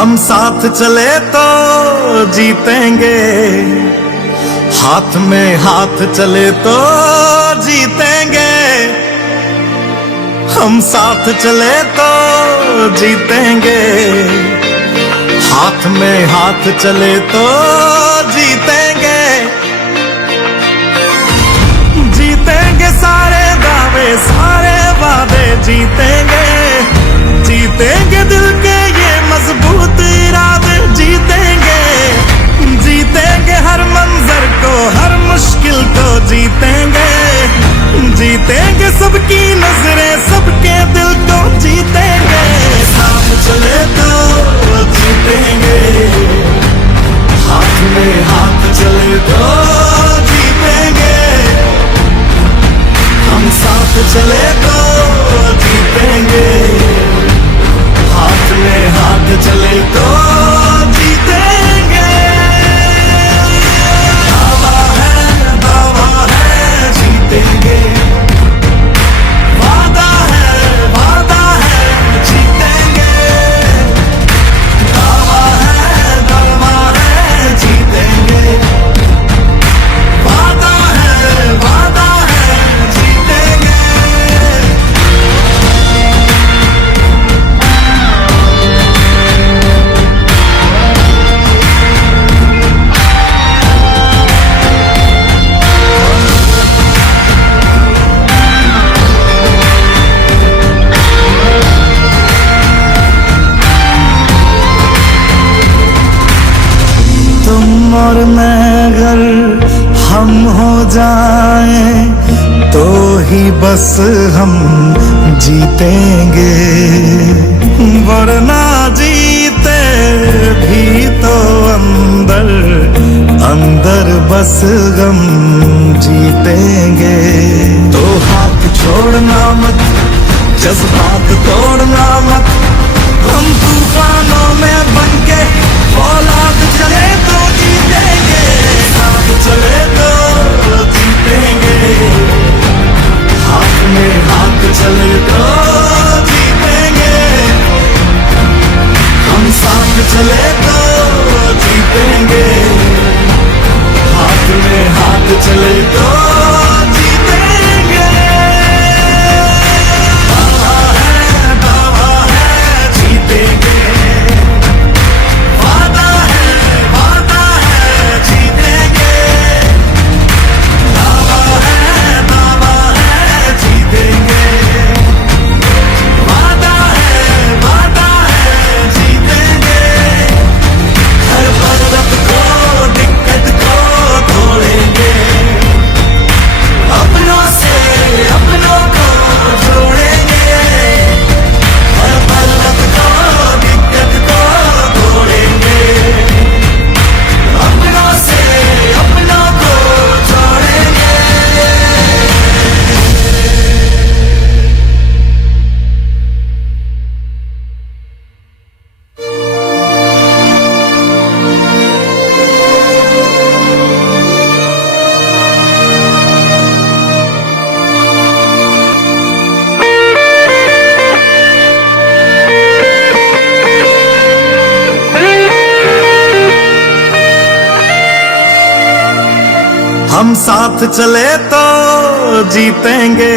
हम साथ चले तो जीतेंगे, हाथ में हाथ चले तो जीतेंगे। हम साथ चले तो जीतेंगे, हाथ में हाथ चले तो जीतेंगे। जीतेंगे सारे दावे सारे वादे जीतेंगे, जीतेंगे दिल के ये मजबूत इरादे जीतेंगे। जीतेंगे हर मंजर को हर मुश्किल को जीतेंगे, जीतेंगे सबकी नजरें सबके दिल को जीतेंगे। साथ चले तो जीतेंगे, हाथ में हाथ चले तो जीतेंगे। हम साथ चले तो जीतेंगे, हाथ में हाथ चले तो जीतेंगे। दावा है जीतेंगे, वादा है जीतेंगे। दावा है जीतेंगे, वादा है जीतेंगे। तुम और मैं अगर हम हो जाएं तो ही बस हम जीतेंगे, वरना जीते भी तो अंदर अंदर बस गम जीतेंगे। तो हाथ छोड़ना मत, जज्बात तोड़ना मत, हम तूफानों में बनके औलाद चले तो जीतेंगे। साथ चले तो जीतेंगे, हाथ में हाथ चले तो जीतेंगे। हम साथ चले तो जीतेंगे, हाथ में हाथ चले तो जीतेंगे। दावा है जीतेंगे, वादा है जीतेंगे। दावा है जीतेंगे, वादा है जीतेंगे। हर पर्वत को दिक्कत को तोड़ेंगे, अपनों से अपनों को जोड़ेंगे। हर पर्वत को दिक्कत को तोड़ेंगे, अपनों से अपनों को जोड़ेंगे। हम साथ चले तो जीतेंगे।